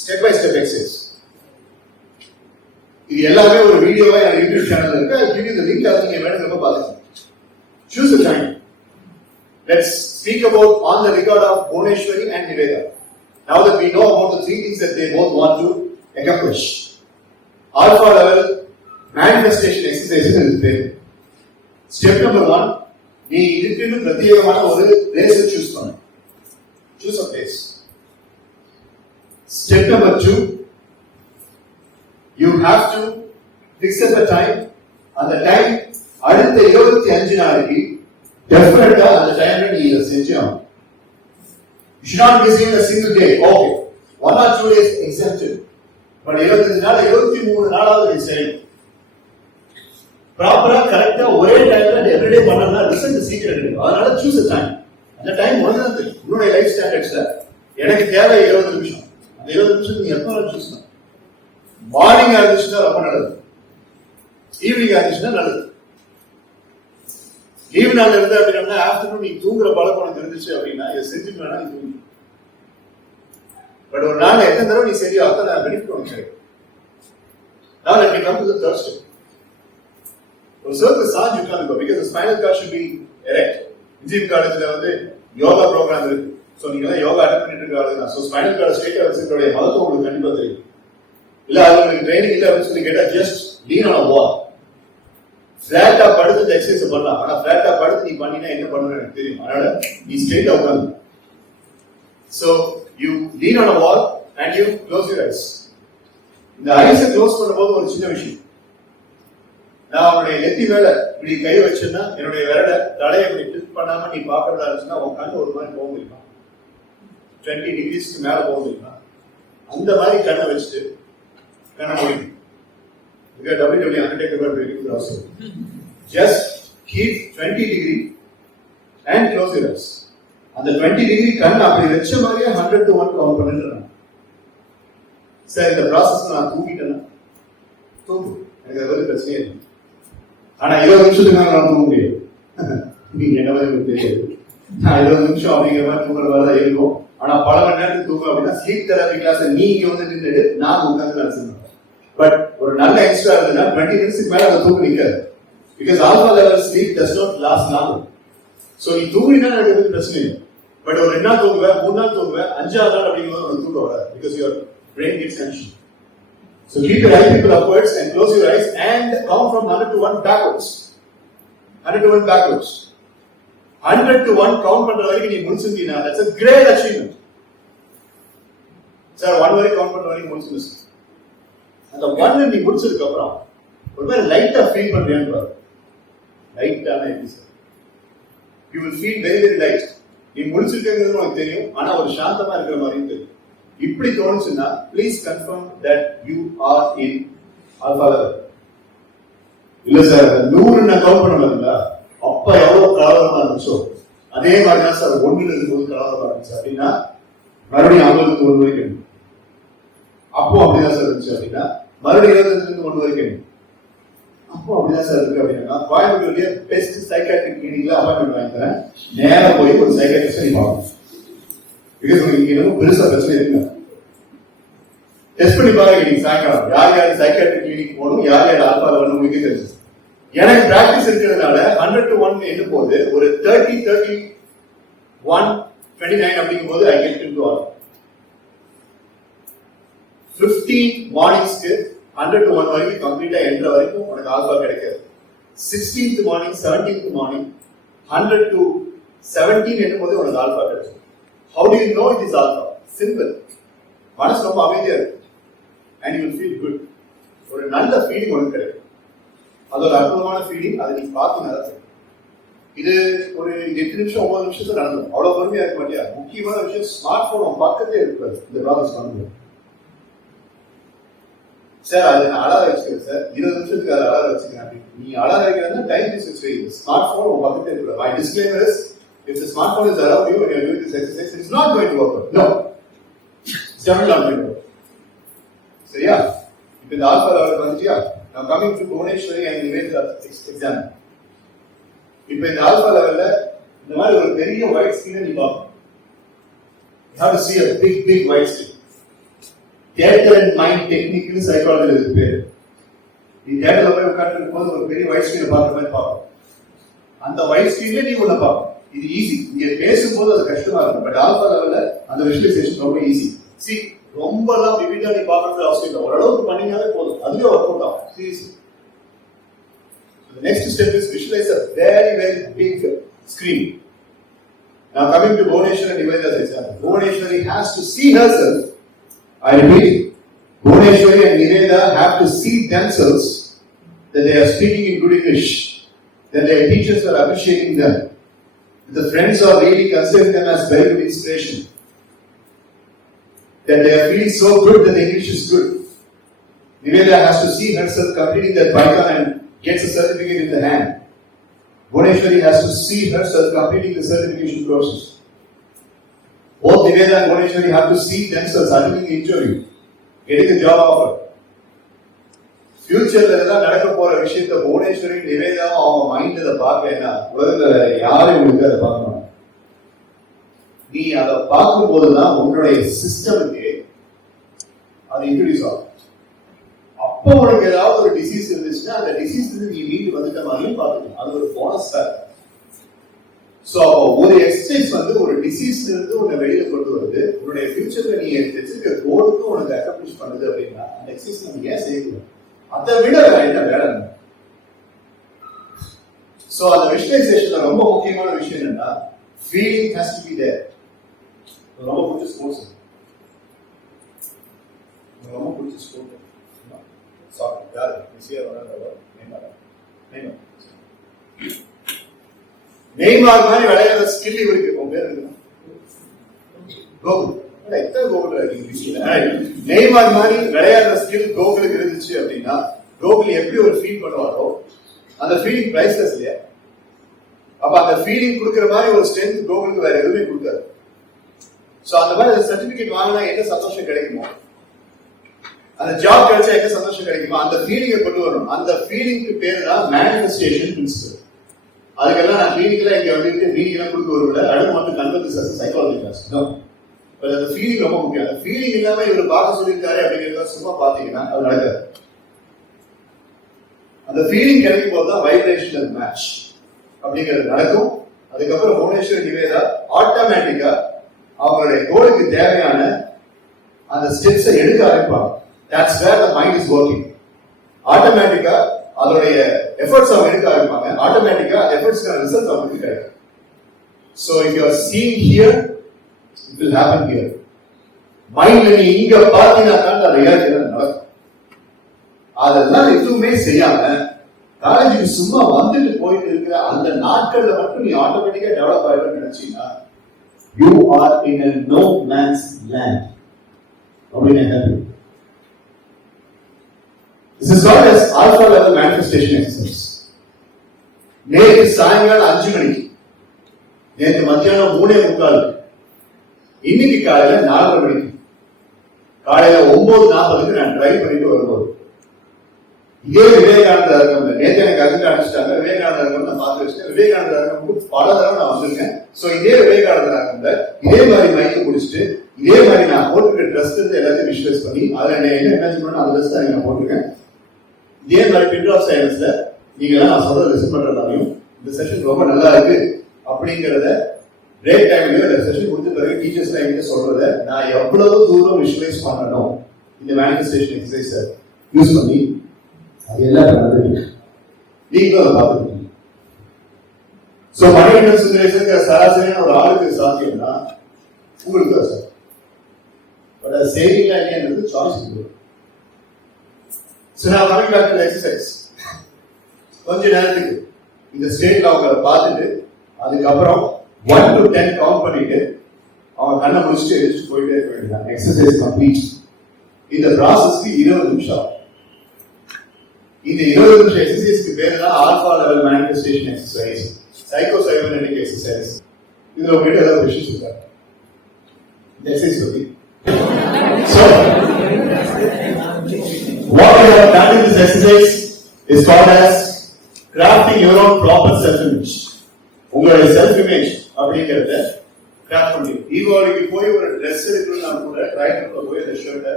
Step by step exercise. இது எல்லாமே ஒரு வீடியோவா என் யூடியூப் சேனல் இருக்கு. I give you the link. அதை நீங்க வேணும்னு பாத்துக்கலாம். Choose the time. Let's speak about on the record of Bhuvaneshwari and Niveda. Now that we know about the three things that they both want to accomplish. Alpha level manifestation exercises is there. Step number 1, நீ இதுக்கு பிரத்யேகமான ஒரு பிளேஸை choose பண்ணு. Choose a place. Step number 2, you have to fix the time. அந்த time அடுத்த 25 நாளைக்கு டெஃபினட்டா அந்த டைம்ல நீ இதை செஞ்சணும். You should not miss even a single day. Okay, 1 or 2 days exempted. But 25 நாள் 23 நாளாவது நீ செய்யணும். ப்ராப்பரா கரெக்டா ஒரே டைம்ல எவ்ரிடே பண்ணா ரிசல்ட் சீக்கிரம் கிடைக்கும். அதனால சூஸ் a time. அந்த டைம் ஒண்ணு தான் தெரியும். உன்னோட லைஃப் ஸ்டாண்டர்ட்ஸ்ல எனக்கு தேவை 20 நிமிஷம். அந்த 20 நிமிஷத்துக்கு நீ எப்ப வேணாலும் சூஸ் பண்ணு. மார்னிங் ஆரம்பிச்சுன்னா ரொம்ப நல்லது, ஈவினிங் ஆரம்பிச்சுன்னா நல்லது. லீவ் நாள் இருந்து அப்படின்னா ஆஃப்டர்நூன் நீ தூங்குற பழக்கம் உனக்கு இருந்துச்சு அப்படின்னா இதை செஞ்சுட்டு வேணா நீ தூங்கி. பட் ஒரு நாள் எத்தனை தடவை நீ சரியா அத்தனை பெனிஃபிட் உனக்கு கிடைக்கும். Now let me come to the third step. ஒரு சர்க்கிள் சாஞ்சு உட்கார்ந்துக்கோ. Because spinal cord should be erect. Engineering காலேஜ்ல வந்து யோகா ப்ரோக்ராம் இருக்கு. ஸோ நீங்க எல்லாம் யோகா அட்டெண்ட் பண்ணிட்டு இருக்காங்க. ஸோ ஸ்பைனல் கார்டு ஸ்ட்ரெயிட்டா வச்சிருக்கோடைய மதத்துவம் உங்களுக்கு கண்டிப்பா தெரியும். இல்ல அது உங்களுக்கு ட்ரைனிங் இல்லை அப்படின்னு சொல்லி கேட்டா just lean on a wall. ஃபிளாட்டா படுத்து எக்ஸசைஸ் பண்ணலாம். ஆனா ஃபிளாட்டா படுத்து நீ பண்ணினா என்ன பண்ணுன்னு எனக்கு தெரியும். அதனால நீ ஸ்ட்ரெயிட்டா உட்கார்ந்து. So you lean on a wall and you close your eyes. இந்த ஐஸை க்ளோஸ் பண்ணும்போது ஒரு சின்ன விஷயம். நான் அவனுடைய நெத்தி மேல இப்படி கை வச்சேன்னா என்னுடைய விரலை தலையை இப்படி டிப் பண்ணாம நீ பாக்குறதா இருந்துச்சுன்னா உன் கண்ணு ஒரு மாதிரி போக முடியுமா? 20 டிகிரிஸ்க்கு மேல போக முடியுமா? அந்த மாதிரி கண்ணை வச்சுட்டு கண்ணை முடியும். WWE Undertaker breaking the also. Just keep 20 degree and close your eyes. அந்த 20 degree கண் அப்படி வெச்ச மாதிரியே 100 to 1 கவுண்ட் பண்ணிடுறாங்க. சார் இந்த ப்ராசஸ் நான் தூங்கிட்டேன்னா தூங்கு, எனக்கு அது பிரச்சனையே இல்லை. ஆனா 20 நிமிஷத்துக்கு நான் தூங்க முடியாது. நீங்க என்ன மாதிரி எனக்கு தெரியாது. நான் 20 நிமிஷம் அப்படிங்கிற மாதிரி தூங்குற மாதிரி இருக்கும். ஆனா பல மணி நேரத்துக்கு தூங்க அப்படின்னா ஸ்லீப் தெரப்பி கிளாஸ் நீங்க வந்து நின்றுட்டு நான் உட்காந்து நான் செய்யணும். பட் ஒரு நல்ல எக்ஸ்ட்ரா இருந்ததுன்னா 20 நிமிஷத்துக்கு மேல அந்த தூக்கம் நிற்காது. Because alpha level sleep does not last long. So நீ தூங்கினா எனக்கு பிரச்சனை இல்லை. பட் ஒரு 2 நாள் தூங்குவேன், 3 நாள் தூங்குவேன், 5ஆவது நாள் அப்படிங்கும்போது உனக்கு தூக்கம் வராது. Because your brain gets tension. So keep your eye people upwards and close your eyes and count from 100 to 1 backwards. 100 to 1 backwards. 100 to 1 count பண்ற வரைக்கும் நீ முடிச்சிருந்தீனா that's a great achievement. Sir 1 வரை கவுண்ட் பண்ற வரைக்கும் முடிச்சிருந்தீங்க. அந்த 1 நீ முடிச்சதுக்கு அப்புறம் ஒரு மாதிரி லைட்டா ஃபீல் பண்றியான்னு பாரு. லைட்டான எப்படி sir? You will feel very very light. நீ முடிச்சிருக்கிறது உனக்கு தெரியும், ஆனா ஒரு சாந்தமா இருக்கிற மாதிரியும் தெரியும். இப்படி தோணுச்சுன்னா please confirm that you are in alpha level. இல்ல சார் 100 நான் கவுண்ட் பண்ண மாதிரிங்களா அப்ப எவ்வளவு கலவரமா இருந்துச்சோ அதே மாதிரி தான் சார் 1ல இருக்கும்போது கலவரமா இருந்துச்சு அப்படின்னா மறுபடியும் 50க்கு 1 வரைக்கும் அப்போ அப்படிதான் சார் இருந்துச்சு அப்படின்னா மறுபடியும் 25க்கு 1 வரைக்கும் அப்போ அப்படிதான் சார் இருக்கு அப்படின்னா கோயம்புத்தூர்லயே பெஸ்ட் சைக்காட்ரிக் கிளினிக்ல அப்பாயின்மெண்ட் வாங்கிக்கிறேன். நேரம் போய் ஒரு சைக்காட்ரிஸ்ட் நீ பார்க்கணும். பிகாஸ் உங்களுக்கு இன்னும் பெருசா பிரச்சனை இருக்குங்க. டெஸ்ட் பண்ணி பாருங்க. நீங்க சாயங்காலம் யார் யார் சைக்காட்ரிக் கிளினிக் போகணும், யார் யார் ஆல்பா லெவல் உங்களுக்கு தெரிஞ்சு. எனக்கு பிராக்டிஸ் இருக்கிறதுனால 100 to 1 என்னும் போது ஒரு 30, 31, 29 அப்படிங்கும் போது I get into all. 15 மார்னிங்ஸ்க்கு 100 to 1 வரைக்கும் கம்ப்ளீட்டா என்ற வரைக்கும் உனக்கு ஆல்பா கிடைக்காது. 16th morning 17th morning 100 to 17 என்னும் போது உனக்கு ஆல்பா கிடைக்கும். How do you know it is alpha? Simple. மனசு ரொம்ப அமைதியா இருக்கு. And you will feel good. ஒரு நல்ல ஃபீலிங் உனக்கு கிடைக்கும். அது ஒரு அற்புதமான ஃபீலிங். அதை நீ பார்த்தீங்கன்னா இது ஒரு 8 நிமிஷம் 9 நிமிஷத்துல நடந்துடும். அவ்வளவு பொறுமையா இருக்க மாட்டியா? முக்கியமான விஷயம் ஸ்மார்ட் போன் உன் பக்கத்தே இருக்காது இந்த ப்ராசஸ் பண்ணுங்க. சார் அது நான் அலாரம் வச்சுக்கிறேன் சார் 20 நிமிஷத்துக்கு அது அலாரம் வச்சுக்கிறேன் அப்படின்னு நீ அலாரம் வைக்கிறதுனா டைம் டிஸ் வச்சுக்கிறீங்க. ஸ்மார்ட் போன் உன் பக்கத்தே இருக்காது. My disclaimer is if the smartphone is around you when you are doing this exercise, it is not going to work. No. It's definitely not going to work. சரியா? இப்போ இந்த alpha level வந்துட்டியா? Now coming to Bhuvaneshwari and Niveda exam. இப்போ இந்த alpha லெவல்ல இந்த மாதிரி ஒரு பெரிய ஒயிட் ஸ்கிரீனை நீ பார்க்கணும். You have to see a big white screen. Theatre and mind டெக்னிக்னு சைக்காலஜில இருக்கு பேரு. நீ தியேட்டர்ல போய் உட்கார்ந்து போது ஒரு பெரிய ஒயிட் ஸ்கிரீன் பார்க்குற மாதிரி பார்க்கணும். அந்த ஒயிட் ஸ்கிரீன்ல நீ ஒண்ணு பார்க்கணும். இது ஈஸி. இங்க பேசும்போது அது கஷ்டமா இருக்கும். பட் ஆல்பா லெவல்ல அந்த விஷுவலைசேஷன் ரொம்ப ஈஸி. சி ரொம்பலாம் விவிடா நீ பார்க்கறது அவசியம் இல்லை. ஓரளவுக்கு பண்ணினாலே போதும். அதுவே ஒர்க் அவுட் ஆகும். Seriously. The next step is visualize a very, very big screen. Now coming to Bhuvaneshwari and Nivedi's example. Bhuvaneshwari has to see herself. I repeat, Bhuvaneshwari and Nivedita have to see themselves that they are speaking in good English, that their teachers are appreciating them, that the friends are really considering them as very good inspiration, that they are feeling so good that the English is good. Nivedita has to see herself completing that Python and gets a certificate in the hand. Bhuvaneshwari has to see herself completing the certification process. Both Nivedita and Bhuvaneshwari have to see themselves attending the interview, getting the job offer. Future எல்லாம் நடக்க போற விஷயத்தை புவனேஸ்வரி நிவேதா அவங்க மைண்ட்ல பார்க்கலன்னா உலகத்துல யாரும் உங்களுக்கு அதை பார்க்கணும். நீ அதை பார்க்கும் போதுதான் உன்னுடைய சிஸ்டமுக்கு அது இன்ட்ரோடியூஸ் ஆகும். அப்போ உனக்கு ஏதாவது ஒரு டிசீஸ் இருந்துச்சுன்னா அந்த டிசீஸ் நீ மீண்டு வந்துட்ட மாதிரியும் பார்த்துக்கணும். அது ஒரு போனஸ் தான். சோ ஒரு எக்ஸசைஸ் ஒரு டிசீஸ்ல இருந்து உன்னை வெளியில கொண்டு வருது. உன்னுடைய ஃபியூச்சர்ல நீ வச்சிருக்க கோலுக்கு உனக்கு அக்கம்ப்ளிஷ் பண்ணுது அப்படின்னா அந்த எக்ஸசைஸ் நம்ம ஏன் செய்யக்கூடாது? அதை விட என்ன வேலை? சோ அந்த விஷுவலைசேஷன்ல ரொம்ப முக்கியமான விஷயம் என்னன்னா feeling has to be there. ரொம்ப பிடிச்ச ஸ்போர்ட்ஸ், ரொம்ப பிடிச்ச ஸ்போர்ட்ஸ் சாரி யாரு மெஸ்ஸியா ரொனால்டோ நெய்மார் மாதிரி விளையாடுற ஸ்கில் இவருக்கு. உங்க பேர் என்ன? கோகுல். நெய்மார் மாதிரி விளையாடுற ஸ்கில் கோகுலுக்கு இருந்துச்சு அப்படின்னா கோகுல் எப்படி ஒரு ஃபீல் பண்ணுவாரோ அந்த ஃபீலிங் பிரைஸ்லெஸ் இல்லையா? அப்ப அந்த ஃபீலிங் கொடுக்குற மாதிரி ஒரு ஸ்ட்ரென்த் கோகுலுக்கு வேற எதுவுமே கொடுக்காது. சோ அந்த மாதிரி சர்டிபிகேட் வாங்கினா என்ன சந்தோஷம் கிடைக்குமோ, அந்த ஜாப் கிடைச்சா என்ன சந்தோஷம் கிடைக்குமோ அந்த ஃபீலிங்கை கொண்டு வரணும். அந்த ஃபீலிங்க்கு பேரு தான் மேனிஃபெஸ்டேஷன் பிரின்சிபல். அதுக்கெல்லாம் நான் கிளினிக்கலா இங்க வந்துட்டு மீனிங்லாம் கொடுக்க வருவில்லை. அடுத்து மட்டும் கன்வெர்ட் சைக்காலஜி கிளாஸ். பட் அந்த ஃபீலிங் ரொம்ப முக்கியம். அந்த ஃபீலிங் இல்லாம இவர் பார்க்க சொல்லியிருக்காரு அப்படிங்கிறத சும்மா பாத்தீங்கன்னா அது நடக்காது. அந்த ஃபீலிங் கிடைக்கும் போதுதான் வைப்ரேஷனல் மேட்ச் அப்படிங்கிறது நடக்கும். அதுக்கப்புறம் புவனேஸ்வரி நிவேதா ஆட்டோமேட்டிக்கா அவங்களுடைய கோலுக்கு தேவையான அந்த ஸ்டெப்ஸை எடுக்க ஆரம்பிப்பாங்க. That's where the mind is working. ஆட்டோமேட்டிக்கா அதோடைய எஃபர்ட்ஸ் அவங்க எடுக்க ஆரம்பிப்பாங்க. ஆட்டோமேட்டிக்கா அந்த எஃபர்ட்ஸ்க்கான ரிசல்ட் அவங்களுக்கு கிடைக்கும். So if you are seeing here, it will happen here. மைண்ட்ல நீ இங்க பார்த்தீங்கன்னா தான் ரியாலிட்டி நடக்கும். அதெல்லாம் எதுவுமே செய்யாம காலேஜுக்கு சும்மா வந்துட்டு போயிட்டு இருக்கிற அந்த நாட்கள்ல மட்டும் நீ ஆட்டோமேட்டிக்கா டெவலப் ஆயிடும் நினைச்சீங்கன்னா you are in a no man's land. அப்படின்னு This is called as alpha level manifestation exercise. நேற்று சாயங்காலம் 5 மணிக்கு, நேற்று மத்தியானம் 3:45, இன்னைக்கு காலையில 4:30 மணிக்கு, காலையில 9:40 நான் டிரைவ் பண்ணிட்டு வரும்போது இதே விவேகானந்த அரங்கம், நேற்று எனக்கு அங்க அனுப்பிச்சிட்டாங்க. விவேகானந்த அரங்கம் நான் பார்த்து வச்சுட்டேன். விவேகானந்த அரங்கம் பல தடவை நான் வந்திருக்கேன். சோ இதே விவேகானந்த அரங்கம்ல இதே மாதிரி மைக்க முடிச்சுட்டு இதே மாதிரி நான் போட்டுக்கிற ட்ரெஸ் இருந்து எல்லாத்தையும் விஷுவலைஸ் பண்ணி அதுல என்ன இமேஜின் பண்ண அந்த ட்ரெஸ் தான் நான் போட்டிருக்கேன். இதே மாதிரி பிரிண்ட் ஆஃப் சைலன்ஸ்ல நீங்க எல்லாம் நான் சொல்றது லிசன் பண்றதாலையும் இந்த செஷன் ரொம்ப நல்லா இருக்கு அப்படிங்கறத பிரேக் டைம்லயோ இந்த செஷன் கொடுத்த பிறகு டீச்சர்ஸ் என்கிட்ட சொல்றத நான் எவ்வளவு தூரம் விஷுவலைஸ் பண்ணணும் இந்த மேனிஃபெஸ்டேஷன் எக்ஸசைஸை யூஸ் பண்ணி அது எல்லாம் நடந்துருக்கு. நீங்களும் அதை பார்த்துருக்கீங்க. சோ மணிகண்டன் சுந்தரேசன் சராசரியான ஒரு ஆளுக்கு சாத்தியம்னா உங்களுக்கு தான் சார். பட் அது சேவிங் இல்லைன்றது சாய்ஸ் இருக்கு. So now coming back to the exercise. கொஞ்ச நேரத்துக்கு இந்த ஸ்டேட்ல அவங்கள பார்த்துட்டு அதுக்கப்புறம் 1 to 10 கவுண்ட் பண்ணிட்டு அவங்க கண்ணை முடிச்சுட்டு எழுதிட்டு போயிட்டே இருக்க வேண்டியதான். Exercise complete. இந்த ப்ராசஸ்க்கு 20 நிமிஷம். இந்த 20 நிமிஷம் எக்ஸசைஸ்க்கு பேர் தான் alpha level manifestation exercise, psycho cybernetic exercise. இதுல உங்ககிட்ட ஏதாவது விஷயம் இருக்காங்க இந்த எக்ஸசைஸ் பத்தி? So what we have done in this exercise is called as crafting your own proper self-image. உங்களுடைய self-image அப்படிங்கறத கிராஃப்ட் பண்ணி தீபாவளிக்கு போய் ஒரு ட்ரெஸ் எடுக்கணும்னா கூட ட்ரைடர்ல போய் அந்த ஷர்ட்டை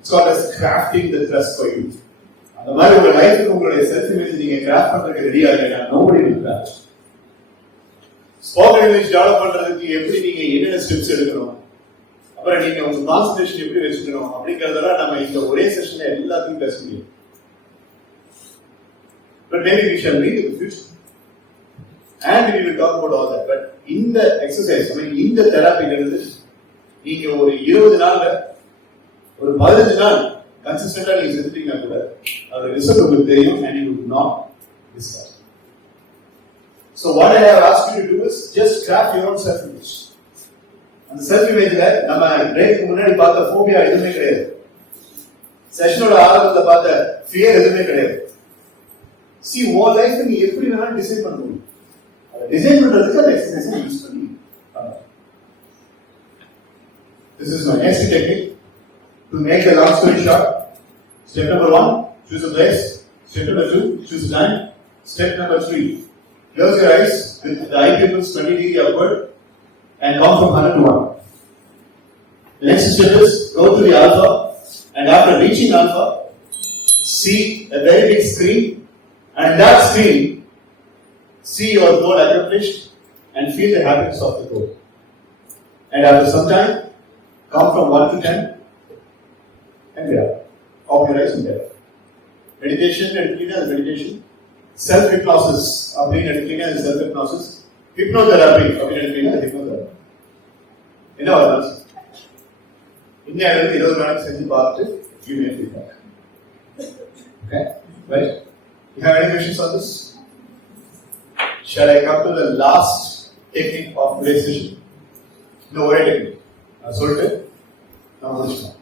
It's called as crafting the trust for you. அந்த மாதிரி உங்க லைஃப்க்கு உங்களுடைய செல்ஃப் இமேஜ் நீங்க கிராஃப்ட் பண்றதுக்கு ரெடியா இருக்கீங்க. Nobody will craft. Spoken English develop பண்றதுக்கு எப்படி நீங்க என்னென்ன ஸ்டெப்ஸ் எடுக்கணும், அப்புறம் நீங்க உங்க கான்சன்ட்ரேஷன் எப்படி வச்சுக்கணும் அப்படிங்கறதெல்லாம் நம்ம இந்த ஒரே செஷன்ல எல்லாத்தையும் பேச முடியும். But maybe we shall meet in the future and we will talk about all that. But இந்த எக்ஸசைஸ், இந்த தெரபிங்கிறது நீங்க ஒரு 20 நாள்ல ஒரு 15 நாள் கன்சிஸ்டன்டா நீங்க செஞ்சுட்டீங்கன்னா கூட அதோட ரிசல்ட் உங்களுக்கு தெரியும் and you will not miss that. So what I have asked you to do is just craft your own self image. அந்த செல்ஃப் இமேஜ்ல நம்ம பிரேக் முன்னாடி பார்த்த ஃபோபியா எதுவுமே கிடையாது. செஷனோட ஆரம்பத்துல பார்த்த ஃபியர் எதுவுமே கிடையாது. See, உன் லைஃப் நீ எப்படி வேணாலும் டிசைன் பண்ண முடியும். அதை டிசைன் பண்றதுக்கு அந்த எக்ஸசைஸ் யூஸ் பண்ணி பண்ணலாம். This is my next technique. To make the long story short, step number 1, choose a place. Step number 2, choose a time. Step number 3, close your eyes with the eye pupils 20 degrees upward and count from 100 to 1. The next step is go to the alpha, and after reaching alpha, see a very big screen, and that screen, see your goal accomplished and feel the happiness of the goal. And after some time, count from 1 to 10. And yeah, open your eyes and there. Meditation and meditation. Self-hypnosis. And self-hypnosis. Hypnotherapy. Hypnotherapy. என்ன வரலாம்? இன்னும் 20 நாளைக்கு செஞ்சு பார்த்துட்டு you may feedback. Okay? Right? You have any questions on this? Shall I come to the last technique of today's session? No, wait a minute. நான் சொல்லிட்டு நான் முடிச்சுக்கலாம்.